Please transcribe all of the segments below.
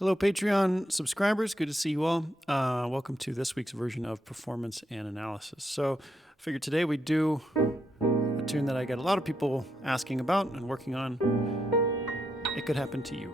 Hello, Patreon subscribers. Good to see you all. Welcome to this week's version of Performance and Analysis. So I figured today we'd do a tune that I get a lot of people asking about and working on. It Could Happen to You.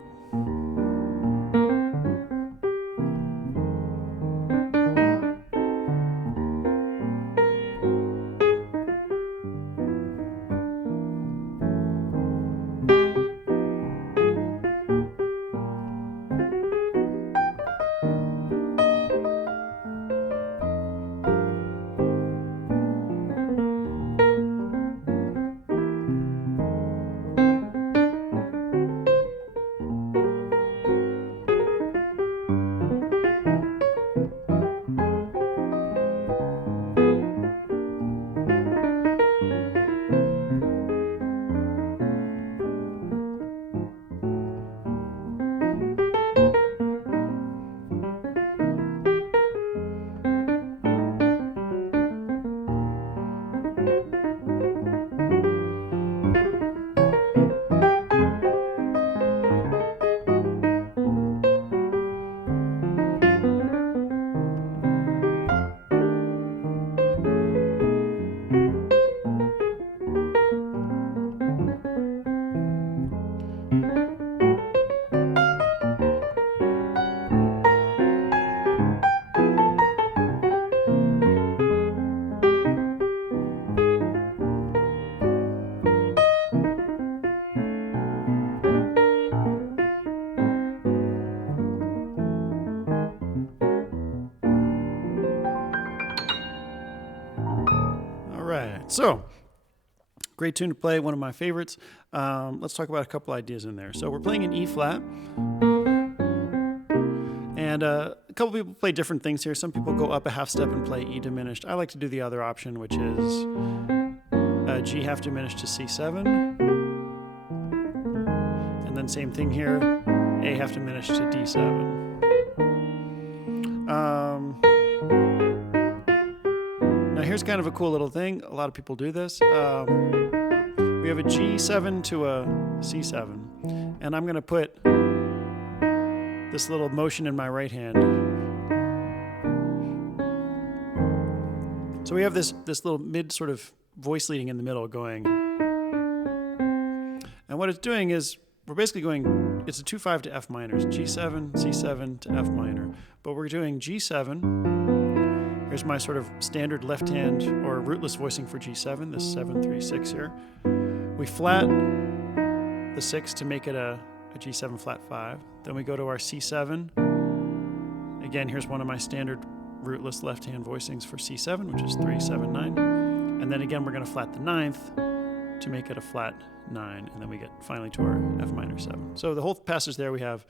So, great tune to play, one of my favorites. Let's talk about a couple ideas in there. So we're playing an E flat, and a couple people play different things here. Some people go up a half step and play E diminished. I like to do the other option, which is G half diminished to C7, and then same thing here, A half diminished to D7. Now here's kind of a cool little thing. A lot of people do this. We have a G7 to a C7, and I'm going to put this little motion in my right hand. So we have this little mid sort of voice leading in the middle going. And what it's doing is we're basically going, it's a 2-5 to F minor. It's G7, C7 to F minor. But we're doing G7. Here's my sort of standard left hand or rootless voicing for G7, this 7-3-6 here. We flat the 6 to make it a G7 flat 5. Then we go to our C7. Again, here's one of my standard rootless left hand voicings for C7, which is 3-7-9. And then again, we're going to flat the 9th to make it a flat 9. And then we get finally to our F minor 7. So the whole passage there we have.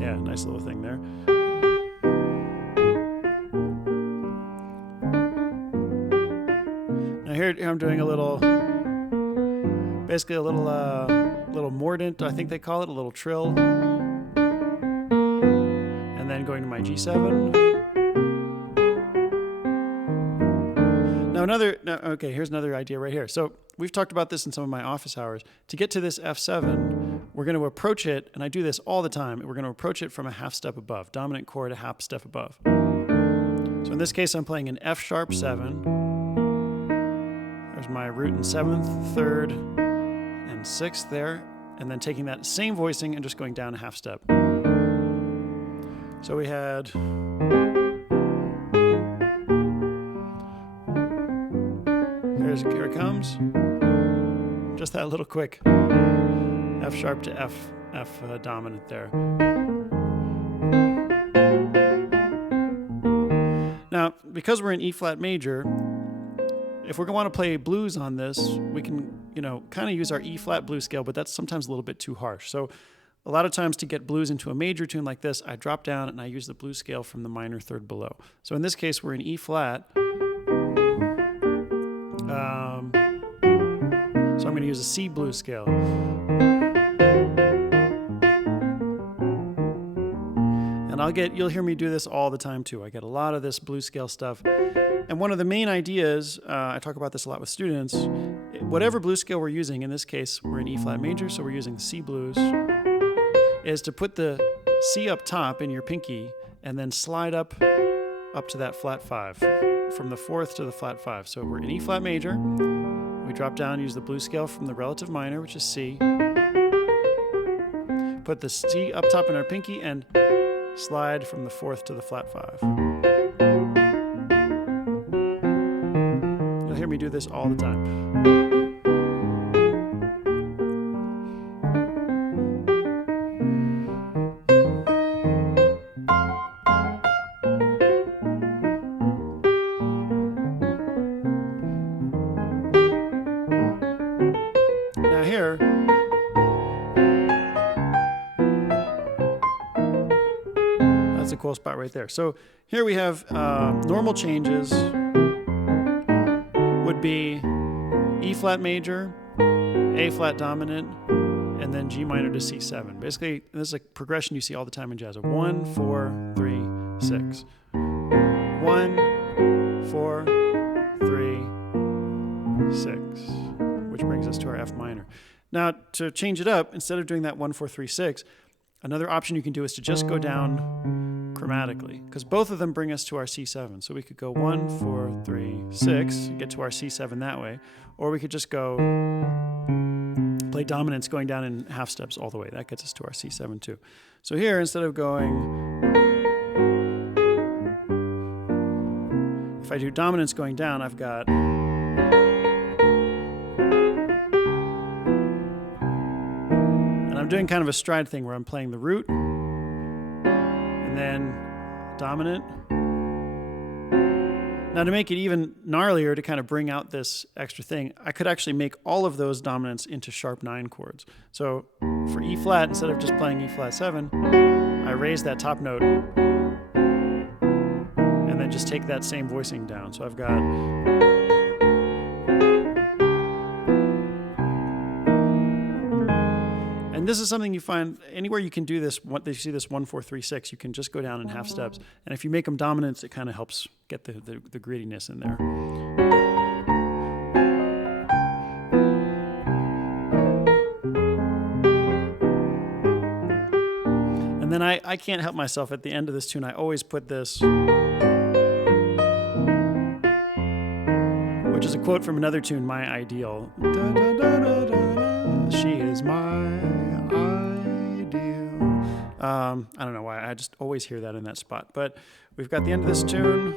Yeah, nice little thing there. Now here I'm doing a little, basically a little mordant, I think they call it, a little trill. And then going to my G7. Okay, here's another idea right here. So we've talked about this in some of my office hours. To get to this F7, we're going to approach it, and I do this all the time, we're going to approach it from a half step above, dominant chord a half step above. So in this case, I'm playing an F sharp 7. There's my root in 7th, 3rd, and 6th there, and then taking that same voicing and just going down a half step. So we had... Here it comes. Just that little quick F sharp to F dominant there. Now, because we're in E flat major, if we're going to want to play blues on this, we can, kind of use our E flat blues scale, but that's sometimes a little bit too harsh. So a lot of times to get blues into a major tune like this, I drop down and I use the blues scale from the minor third below. So in this case, we're in E flat. So I'm going to use a C blues scale. And you'll hear me do this all the time too. I get a lot of this blues scale stuff. And one of the main ideas, I talk about this a lot with students, whatever blues scale we're using, in this case, we're in E flat major, so we're using C blues, is to put the C up top in your pinky and then slide up to that flat 5, from the 4th to the flat 5. So we're in E flat major, we drop down, use the blues scale from the relative minor, which is C, put the C up top in our pinky and slide from the 4th to the flat 5. You'll hear me do this all the time. Now here, that's a cool spot right there. So here we have normal changes would be E flat major, A flat dominant, and then G minor to C7. Basically, this is a progression you see all the time in jazz. 1, 4, 3, 6. 1, 4, 3, 6, which brings us to our F minor. Now, to change it up, instead of doing that 1, 4, 3, 6, another option you can do is to just go down chromatically, because both of them bring us to our C7. So we could go 1, 4, 3, 6, get to our C7 that way, or we could just go play dominance going down in half steps all the way. That gets us to our C7 too. So here, instead of going, if I do dominance going down, I've got, and I'm doing kind of a stride thing where I'm playing the root, and then dominant. Now, to make it even gnarlier, to kind of bring out this extra thing, I could actually make all of those dominants into sharp 9 chords. So for E flat, instead of just playing E flat 7, I raise that top note and then just take that same voicing down. So I've got, and this is something you find anywhere you can do this. You see this 1, 4, 3, 6. You can just go down in half steps, and if you make them dominants, it kind of helps get the grittiness in there. And then I can't help myself. At the end of this tune, I always put this, which is a quote from another tune, My Ideal. Da, da, da, da, da, da. She is my ideal. I don't know why, I just always hear that in that spot. But we've got the end of this tune.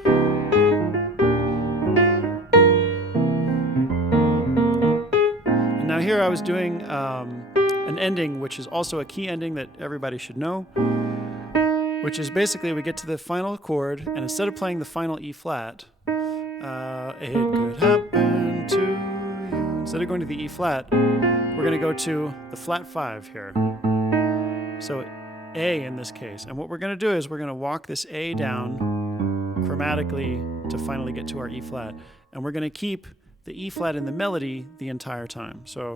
And now here I was doing an ending, which is also a key ending that everybody should know, which is basically we get to the final chord, and instead of playing the final E flat, it could happen to you. Instead of going to the E flat, we're going to go to the flat 5 here. So A in this case. And what we're going to do is we're going to walk this A down chromatically to finally get to our E flat. And we're going to keep the E flat in the melody the entire time. So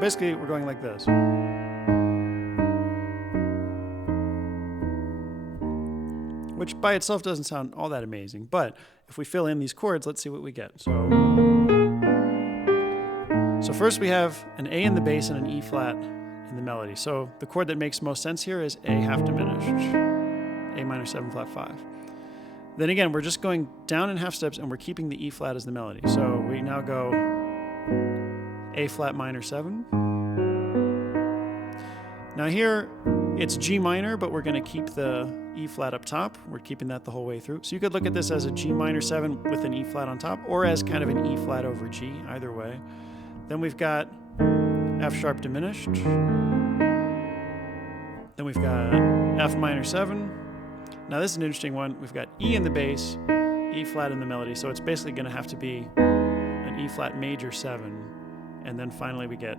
basically we're going like this. Which by itself doesn't sound all that amazing, but if we fill in these chords, let's see what we get. So first we have an A in the bass and an E flat in the melody. So the chord that makes most sense here is A half diminished, A minor 7 flat 5. Then again, we're just going down in half steps and we're keeping the E flat as the melody. So we now go A flat minor 7. Now here, it's G minor, but we're going to keep the E flat up top. We're keeping that the whole way through. So you could look at this as a G minor 7 with an E flat on top, or as kind of an E flat over G, either way. Then we've got F sharp diminished. Then we've got F minor 7. Now this is an interesting one. We've got E in the bass, E flat in the melody. So it's basically going to have to be an E flat major 7. And then finally we get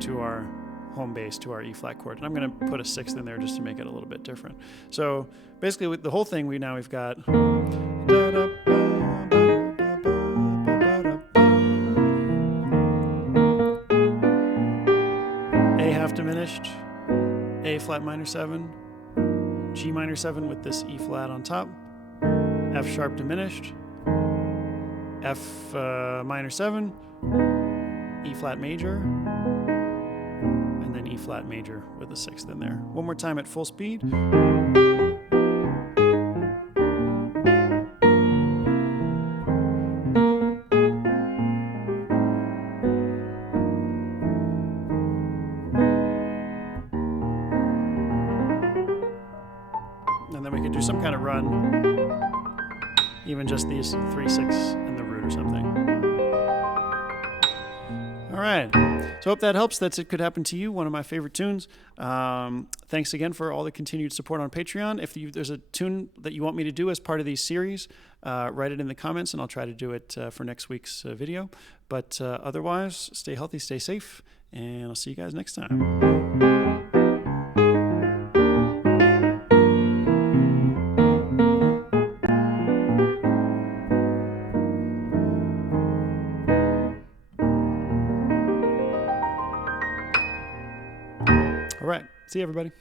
to our home bass, to our E flat chord. And I'm going to put a 6th in there just to make it a little bit different. So basically with the whole thing, we've got A half diminished, flat minor 7, G minor 7 with this E flat on top, F sharp diminished, F minor 7, E flat major, and then E flat major with a 6th in there. One more time at full speed. And then we could do some kind of run, even just these 3, 6, and the root or something. All right, so hope that helps. That's It Could Happen to You, one of my favorite tunes. Thanks again for all the continued support on Patreon. If there's a tune that you want me to do as part of these series, write it in the comments and I'll try to do it for next week's video. But otherwise, stay healthy, stay safe, and I'll see you guys next time. All right. See you, everybody.